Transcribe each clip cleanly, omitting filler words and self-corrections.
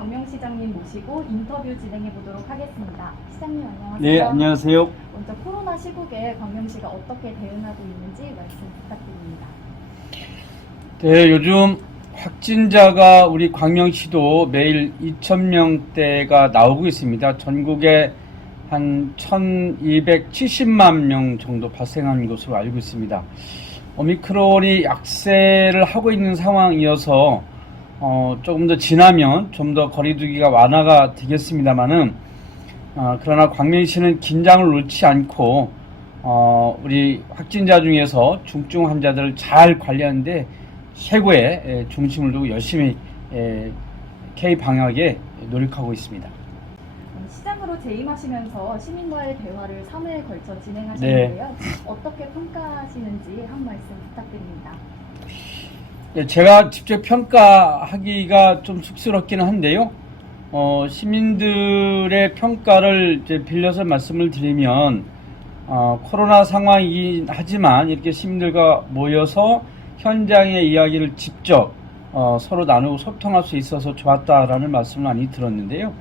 광명시장님 모시고 인터뷰 진행해 보도록 하겠습니다. 시장님 안녕하세요. 네, 안녕하세요. 먼저 코로나 시국에 광명시가 어떻게 대응하고 있는지 말씀 부탁드립니다. 네, 요즘 확진자가 우리 광명시도 매일 2,000명대가 나오고 있습니다. 전국에 한 1,270만 명 정도 발생하는 것으로 알고 있습니다. 오미크론이 약세를 하고 있는 상황이어서 조금 더 지나면 좀 더 거리두기가 완화가 되겠습니다만은 그러나 광명시는 긴장을 놓지 않고 우리 확진자 중에서 중증 환자들을 잘 관리하는데 최고의 중심을 두고 열심히 K 방역에 노력하고 있습니다. 시장으로 재임하시면서 시민과의 대화를 3회에 걸쳐 진행하셨는데요. 네. 어떻게 평가하시는지 한 말씀 부탁드립니다. 제가 직접 평가하기가 좀 쑥스럽기는 한데요. 시민들의 평가를 이제 빌려서 말씀을 드리면 코로나 상황이긴 하지만 이렇게 시민들과 모여서 현장의 이야기를 직접 서로 나누고 소통할 수 있어서 좋았다라는 말씀을 많이 들었는데요.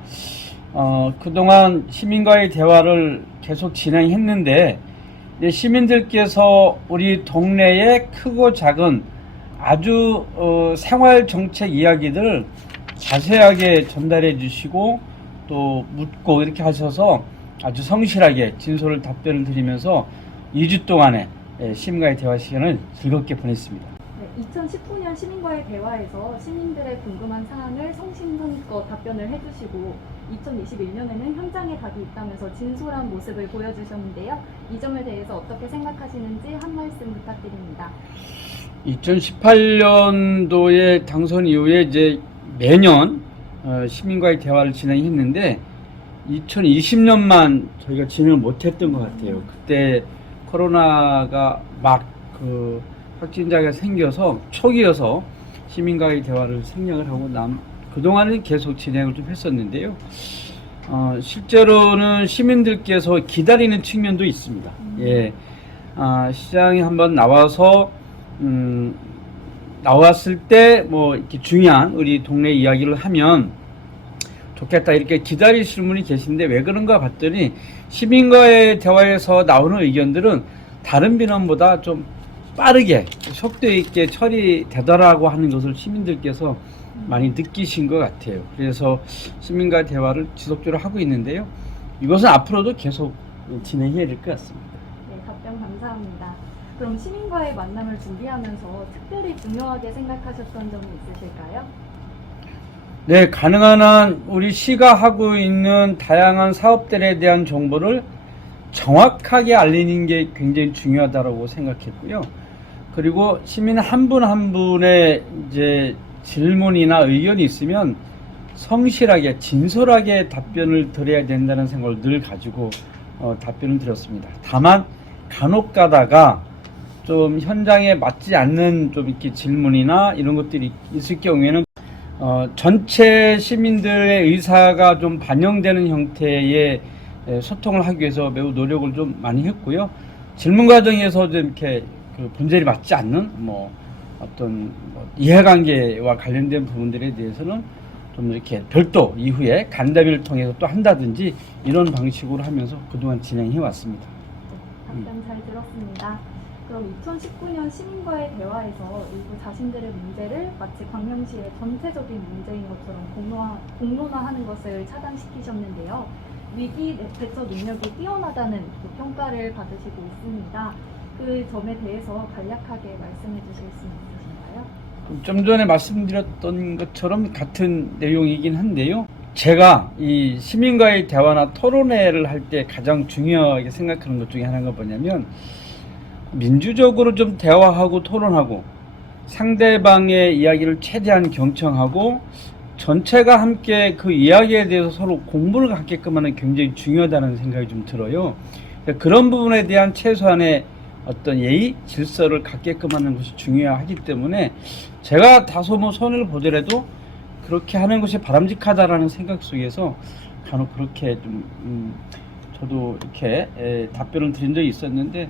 그동안 시민과의 대화를 계속 진행했는데 시민들께서 우리 동네의 크고 작은 아주 생활 정책 이야기들을 자세하게 전달해 주시고 또 묻고 이렇게 하셔서 아주 성실하게 진솔을 답변을 드리면서 2주 동안의 시민과의 대화 시간을 즐겁게 보냈습니다. 네, 2019년 시민과의 대화에서 시민들의 궁금한 사항을 성심성의껏 답변을 해주시고 2021년에는 현장에 답이 있다면서 진솔한 모습을 보여주셨는데요. 이 점에 대해서 어떻게 생각하시는지 한 말씀 부탁드립니다. 2018년도에 당선 이후에 이제 매년 시민과의 대화를 진행했는데 2020년만 저희가 진행을 못했던 것 같아요. 그때 코로나가 막 확진자가 생겨서 초기여서 시민과의 대화를 생략을 하고 그동안은 계속 진행을 좀 했었는데요. 실제로는 시민들께서 기다리는 측면도 있습니다. 예, 시장에 한번 나와서 나왔을 때 뭐 이렇게 중요한 우리 동네 이야기를 하면 좋겠다 이렇게 기다리시는 분이 계신데 왜 그런가 봤더니 시민과의 대화에서 나오는 의견들은 다른 민원보다 좀 빠르게 속도 있게 처리되더라고 하는 것을 시민들께서 많이 느끼신 것 같아요. 그래서 시민과 대화를 지속적으로 하고 있는데요. 이것은 앞으로도 계속 진행해야 될 것 같습니다. 네, 답변 감사합니다. 그럼 시민과의 만남을 준비하면서 특별히 중요하게 생각하셨던 점이 있으실까요? 네, 가능한 한 우리 시가 하고 있는 다양한 사업들에 대한 정보를 정확하게 알리는 게 굉장히 중요하다고 생각했고요. 그리고 시민 한 분 한 분의 이제 질문이나 의견이 있으면 성실하게 진솔하게 답변을 드려야 된다는 생각을 늘 가지고 답변을 드렸습니다. 다만 간혹 가다가 좀 현장에 맞지 않는 좀 이렇게 질문이나 이런 것들이 있을 경우에는 전체 시민들의 의사가 좀 반영되는 형태의 소통을 하기 위해서 매우 노력을 좀 많이 했고요. 질문 과정에서 좀 이렇게 본질이 맞지 않는 어떤 이해관계와 관련된 부분들에 대해서는 좀 이렇게 별도 이후에 간담회를 통해서 또 한다든지 이런 방식으로 하면서 그동안 진행해 왔습니다. 답변 잘 들었습니다. 그럼 2019년 시민과의 대화에서 일부 자신들의 문제를 마치 광명시의 전체적인 문제인 것처럼 공론화하는 것을 차단시키셨는데요. 위기 대처 능력이 뛰어나다는 평가를 받으시고 있습니다. 그 점에 대해서 간략하게 말씀해 주실 수 있으신가요? 좀 전에 말씀드렸던 것처럼 같은 내용이긴 한데요. 제가 이 시민과의 대화나 토론회를 할 때 가장 중요하게 생각하는 것 중에 하나가 뭐냐면 민주적으로 좀 대화하고 토론하고 상대방의 이야기를 최대한 경청하고 전체가 함께 그 이야기에 대해서 서로 공부를 갖게끔 하는 굉장히 중요하다는 생각이 좀 들어요. 그런 부분에 대한 최소한의 어떤 예의, 질서를 갖게끔 하는 것이 중요하기 때문에 제가 다소 손해를 보더라도 그렇게 하는 것이 바람직하다라는 생각 속에서 간혹 그렇게 좀 저도 이렇게 답변을 드린 적이 있었는데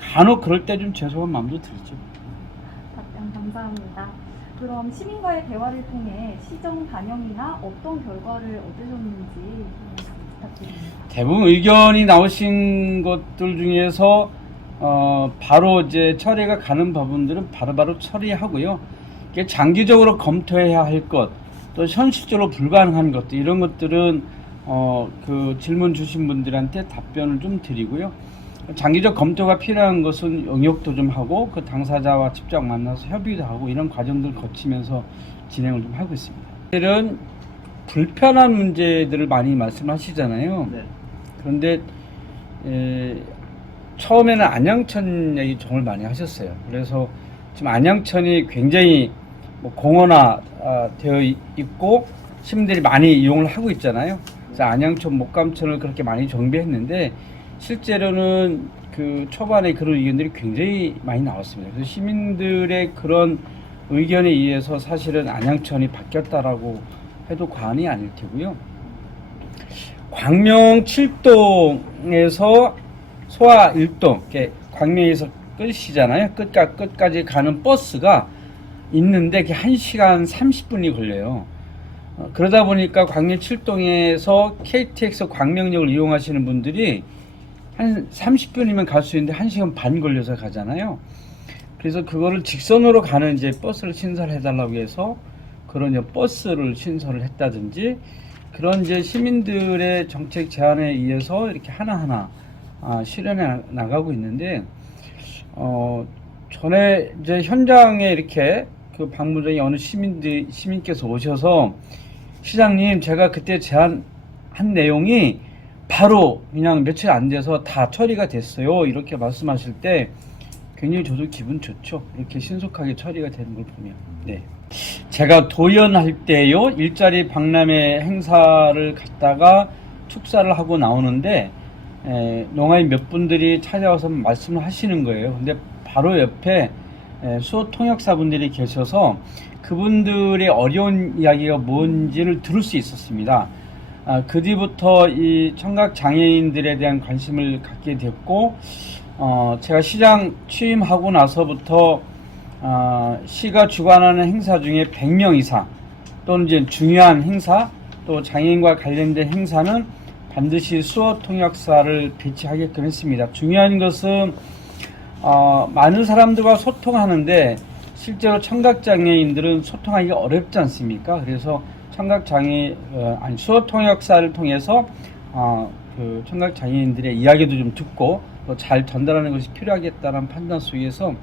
간혹 그럴 때 좀 죄송한 마음도 들죠. 답변 감사합니다. 그럼 시민과의 대화를 통해 시정 반영이나 어떤 결과를 얻으셨는지 부탁드립니다. 대부분 의견이 나오신 것들 중에서 바로 이제 처리가 가는 부분들은 바로바로 처리하고요. 이게 장기적으로 검토해야 할 것, 또 현실적으로 불가능한 것들, 이런 것들은 그 질문 주신 분들한테 답변을 좀 드리고요. 장기적 검토가 필요한 것은 영역도 좀 하고 그 당사자와 직접 만나서 협의도 하고 이런 과정들을 거치면서 진행을 좀 하고 있습니다. 사실은 불편한 문제들을 많이 말씀하시잖아요. 네. 그런데 처음에는 안양천 얘기 정말 많이 하셨어요. 그래서 지금 안양천이 굉장히 공원화 되어 있고 시민들이 많이 이용을 하고 있잖아요. 그래서 안양천 목감천을 그렇게 많이 정비했는데 실제로는 그 초반에 그런 의견들이 굉장히 많이 나왔습니다. 그래서 시민들의 그런 의견에 의해서 사실은 안양천이 바뀌었다라고 해도 과언이 아닐 테고요. 광명 7동에서 소화 1동, 광명에서 끝이잖아요. 끝까지 가는 버스가 있는데 그게 1시간 30분이 걸려요. 그러다 보니까 광명 7동에서 KTX 광명역을 이용하시는 분들이 한 30분이면 갈 수 있는데 1시간 반 걸려서 가잖아요. 그래서 그거를 직선으로 가는 이제 버스를 신설해 달라고 해서 그런 이제 버스를 신설을 했다든지 그런 이제 시민들의 정책 제안에 의해서 이렇게 하나하나 실현해 나가고 있는데 전에 이제 현장에 이렇게 그 방문장에 어느 시민께서 오셔서 시장님 제가 그때 제안한 내용이 바로 그냥 며칠 안 돼서 다 처리가 됐어요. 이렇게 말씀하실 때 굉장히 저도 기분 좋죠. 이렇게 신속하게 처리가 되는 걸 보면. 네. 제가 도연할 때요, 일자리 박람회 행사를 갔다가 축사를 하고 나오는데, 농아인 몇 분들이 찾아와서 말씀을 하시는 거예요. 근데 바로 옆에 수호통역사분들이 계셔서 그분들의 어려운 이야기가 뭔지를 들을 수 있었습니다. 그 뒤부터 이 청각장애인들에 대한 관심을 갖게 됐고, 제가 시장 취임하고 나서부터 시가 주관하는 행사 중에 100명 이상 또는 이제 중요한 행사 또 장애인과 관련된 행사는 반드시 수어통역사를 배치하게끔 했습니다. 중요한 것은 많은 사람들과 소통하는데 실제로 청각장애인들은 소통하기가 어렵지 않습니까? 그래서 수어통역사를 통해서 그 청각장애인들의 이야기도 좀 듣고 또 잘 전달하는 것이 필요하겠다는 판단 속에서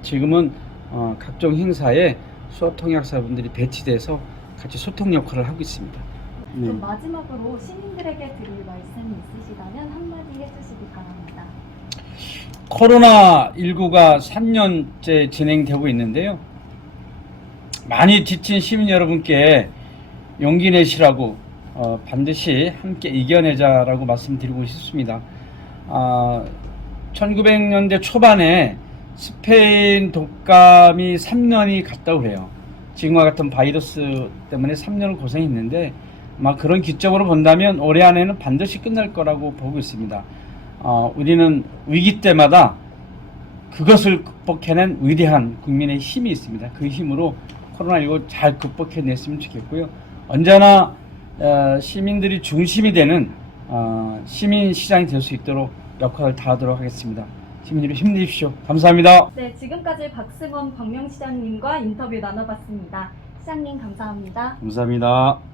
지금은 각종 행사에 수어통역사분들이 배치돼서 같이 소통 역할을 하고 있습니다. 네. 그럼 마지막으로 시민들에게 드릴 말씀이 있으시다면 한마디 해주시기 바랍니다. 코로나19가 3년째 진행되고 있는데요. 많이 지친 시민 여러분께 용기 내시라고 반드시 함께 이겨내자라고 말씀드리고 싶습니다. 1900년대 초반에 스페인 독감이 3년이 갔다고 해요. 지금과 같은 바이러스 때문에 3년을 고생했는데 아마 그런 기점으로 본다면 올해 안에는 반드시 끝날 거라고 보고 있습니다. 우리는 위기 때마다 그것을 극복해낸 위대한 국민의 힘이 있습니다. 그 힘으로 코로나19 잘 극복해냈으면 좋겠고요. 언제나 시민들이 중심이 되는 시민시장이 될 수 있도록 역할을 다하도록 하겠습니다. 시민들이 힘내십시오. 감사합니다. 네, 지금까지 박승원 광명시장님과 인터뷰 나눠봤습니다. 시장님 감사합니다. 감사합니다.